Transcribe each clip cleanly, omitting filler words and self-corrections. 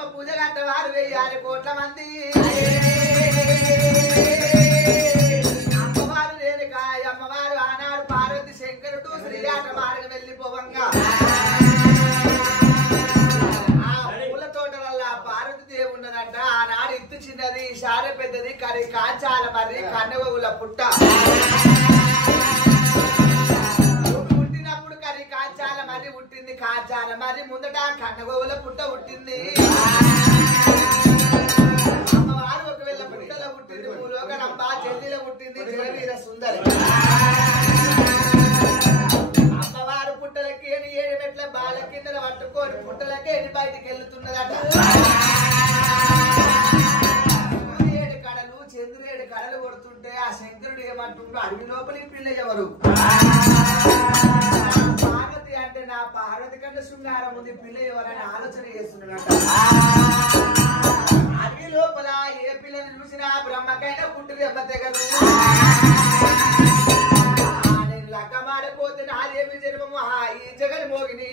ఎల్లమ్మ పూజ గంట వారు 1000 కోట్ల మంది అమ్మవారు రేణుకా అమ్మవారు ఆనాడు పార్వతి శంకరుడు శ్రీరాట మార్గం వెళ్ళిపోవంగా ఆ పూల తోటలల్లా పార్వతి దేవి ఉన్నదంట. ఆనాడు ఇత్తు చిన్నది శార పెద్దది కరి కాంచాల మర్రి కన్నగోగుల పుట్ట పుట్టినప్పుడు కరి కాంచాల మర్రి పుట్టింది. కాంచాల మర్రి ముందట కన్నగోగుల పుట్ట పుట్టింది. అమ్మవారు ఒకవేళ పుట్టలో పుట్టింది. భూలోకనంబ చెల్లిలో పుట్టింది జలవీర సుందరి. అమ్మవారు పుట్టలకేని 7 మెట్ల బాల కిందన పట్టుకొని పుట్టలకేని బయటికి వెళ్తున్నదట. 7 కడలు చంద్రుడు 7 కడలు కొడుతుంటే ఆ శంకరుడు ఏమంటుండో అడవి లోపలి పిల్ల ఎవరు? పార్వతి అంటే నా పార్వతి కంటే శృంగారం ఉంది, పిల్ల ఎవరని ఆలోచన చేస్తున్నాడట. అడవి లోపల ఏ పిల్లని చూసినా బ్రహ్మకైనా పుట్టి దెబ్బ తెగదు. నేను లక్కమాడిపోతే నాదేమి జన్మము ఈ జగన్ మోగిని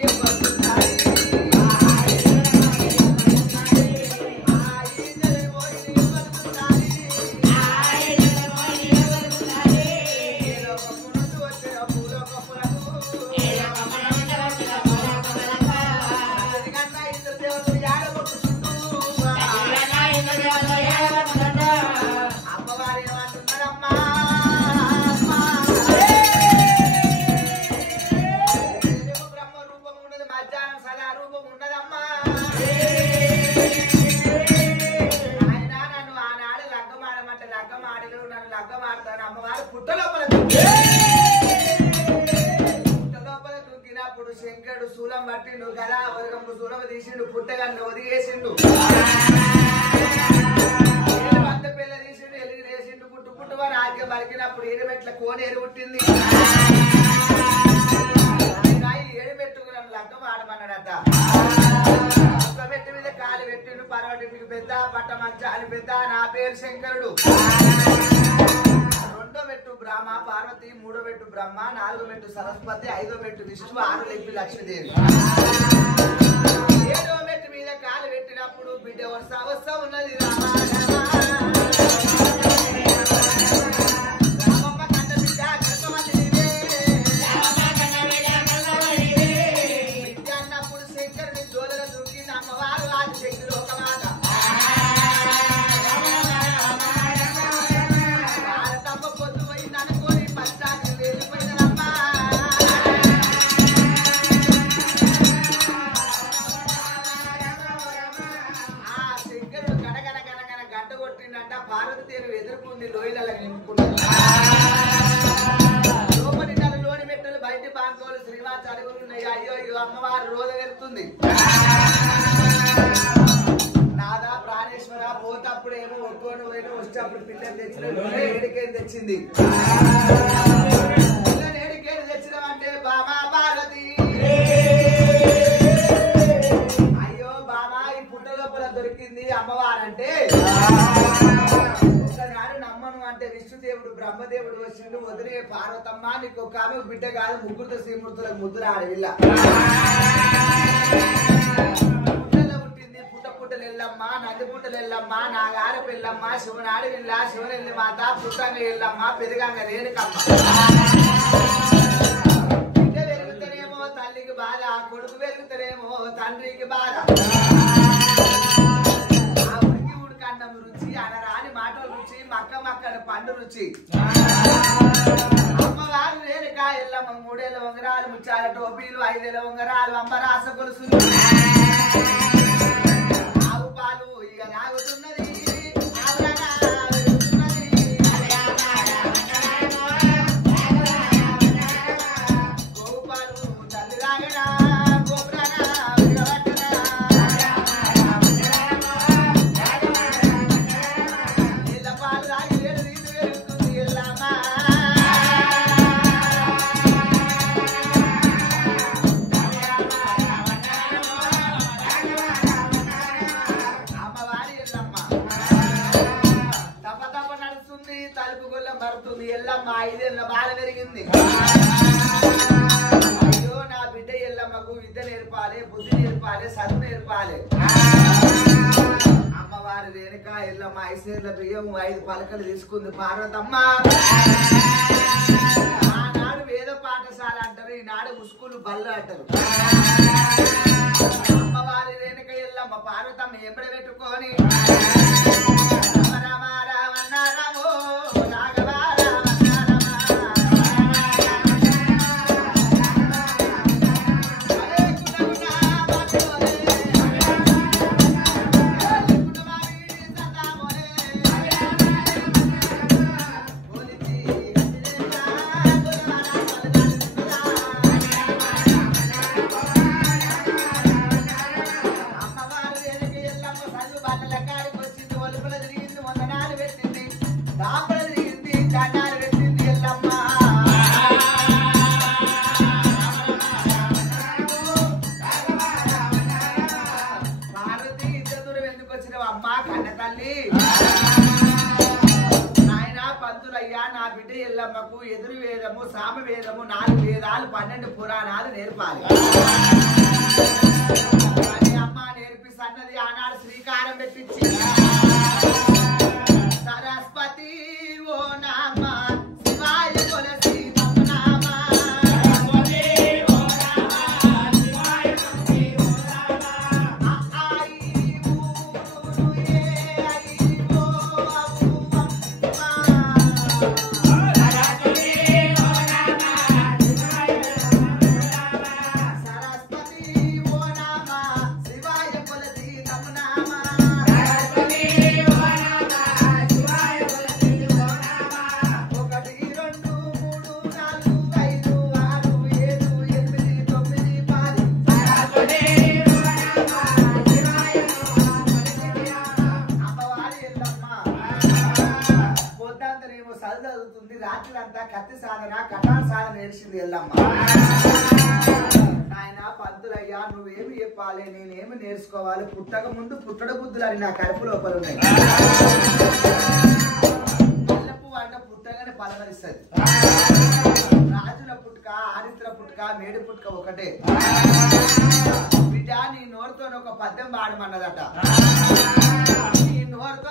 అమ్మవారి ఏమంటున్నారమ్మా బ్రహ్మ రూపం ఉన్నది, మధ్యాహ్నం సదా రూపం ఉన్నదమ్మా. ఆయన నన్ను ఆనాడు లగ్గమాడమంటే లగ్గమాడలు నన్ను లగ్గమాడతాను. అమ్మవారు పుట్ట లోపల దుక్కినప్పుడు శంకరుడు శూలం పట్టిండు కదా, వరగంపు శూలం తీసిండు, పుట్టగన్ను ఒదిగేసిండు, పిల్ల తీసిండు, ఎలిగి వేసిండు, పుట్టు పుట్టువని ఆజ్ఞ పలికినప్పుడు 7 మెట్ల కోనేరు పుట్టింది. 7 మెట్టుకు నన్ను లగ్గం ఆడమన్నాడట. ఒక మెట్టు మీద కాలు పెట్టిండు, పర్వటికి పెద్ద పట్ట మంచాలి పెద్ద, నా పేరు శంకరుడు. 2వ మెట్టు బ్రహ్మ పార్వతి, 3వ మెట్టు బ్రహ్మ, 4వ మెట్టు సరస్వతి, 5వ మెట్టు విష్ణు, 6 లెప్పి లక్ష్మీదేవి. 7వ మెట్టు మీద కాలు పెట్టినప్పుడు బిడ్డ వస్తా ఉన్నది రామా అన్నప్పుడు శంకరుని జోలల దూకింది అమ్మవారు ఆది శక్తులు ఒక మాట భారతమ్మ పొద్దు పోయింది అనుకోని పచ్చాకి వెళ్ళిపోయినమ్మా. ఆ శంకరుడు గడగడ గడగడ గంట కొట్టిందంట. పార్వతీదేవి ఎదుర్కొంది, లోయల నింపుకున్నది. లోపలి లోని మెట్టలు బయట బాంకోలు శ్రీవాస అడుగులున్నాయి. అయ్యో అయ్యో అమ్మవారు రోజు వెళ్తుంది. నాదా ప్రాణేశ్వర పోతప్పుడు ఏమో ఒక్కోని పోయిన వచ్చేటప్పుడు పిల్లలు తెచ్చిన ఏడికేది తెచ్చింది. పిల్లలు ఏడికేది తెచ్చినామంటే బామా పార్వతి అయ్యో బామా ఈ పుట్ట లోపల దొరికింది అమ్మవారంటే ఒకనాడు నమ్మను అంటే విష్ణుదేవుడు బ్రహ్మదేవుడు వచ్చిండు. వదిలే పార్వతమ్మ నీకు ఒక ఆమె బిడ్డ కాదు, ముగ్గురుతో శ్రీమూర్తులకు ముద్దులు ఆడవిల్ల పుట్టలో పుట్టింది. పుట్టలు ఎల్లమ్మ, నంది పుట్టలు ఎల్లమ్మ, నాగార పెళ్ళమ్మ, శివనాడు వెళ్ళ, శివనెల్లి మాత, పుట్టంగ ఎల్లమ్మ, పెరుగంగ రేణుకమ్మ. బిడ్డ పెరుగుతనేమో తల్లికి బాధ, కొడుకు పెరుగుతనేమో తండ్రికి బాధ. అన్నం రుచి, అనరాని మాటల రుచి, మక్కన పండు రుచి. అమ్మవారు రేణుకా ఎల్లమ్మ 3 ఏళ్ళ ఉంగరాలు, ముచ్చాల టోపీలు, 5 ఏళ్ళ ఉంగరాలు, అంబరాస గొలుసులు, ఆవు పాలు ఇక తాగుతున్నది. గోవు పాలు తల్లి తాగడా గోపురానా ఎల్లమ్మ 5 ఏళ్ళ బాల పెరిగింది. అయ్యో నా బిడ్డ ఎల్లమ్మకు విద్య నేర్పాలి, బుద్ధి నేర్పాలి, చదువు నేర్పాలి. అమ్మవారి రేణుక ఎల్లమ్మ ఐసేర్ల బియ్యం 5 పలకలు తీసుకుంది పార్వతమ్మ. ఆనాడు వేద పాఠశాల అంటారు, ఈనాడు ఉస్కూలు బల్ల అంటారు. అమ్మవారి రేణుక ఎల్లమ్మ పార్వతమ్మ ఎప్పుడ పెట్టుకొని రామ రామ రామో రాఘవ ఎల్లమ్మకు ఎదురు వేదము సామ వేదము 4 వేదాలు 12 పురాణాలు నేర్పాలి. అది అమ్మ నేర్పి సన్నది ఆనాడు శ్రీకారం పెట్టించి సరస్వతి ఓ నామ శివాయ కొలసి రాత్రులంతా కత్తి సాధన కటాన్ సాధన నేర్చింది ఎల్లమ్మ. నాయన పంతులయ్యా నువ్వేమి చెప్పాలి, నేనేమి నేర్చుకోవాలి, పుట్టక ముందు పుట్టడ బుద్ధులు అని నా కడుపు లోపల ఉన్నాయి. పల్లపు వంట పుట్టగానే పలవరిస్తుంది. రాజుల పుట్టుక ఆరిత్ర పుట్టుక మేడి పుట్టుక ఒకటే. బిడ్డ నీ నోరుతో ఒక పద్యం పాడమన్నదట. నీ నోరుతో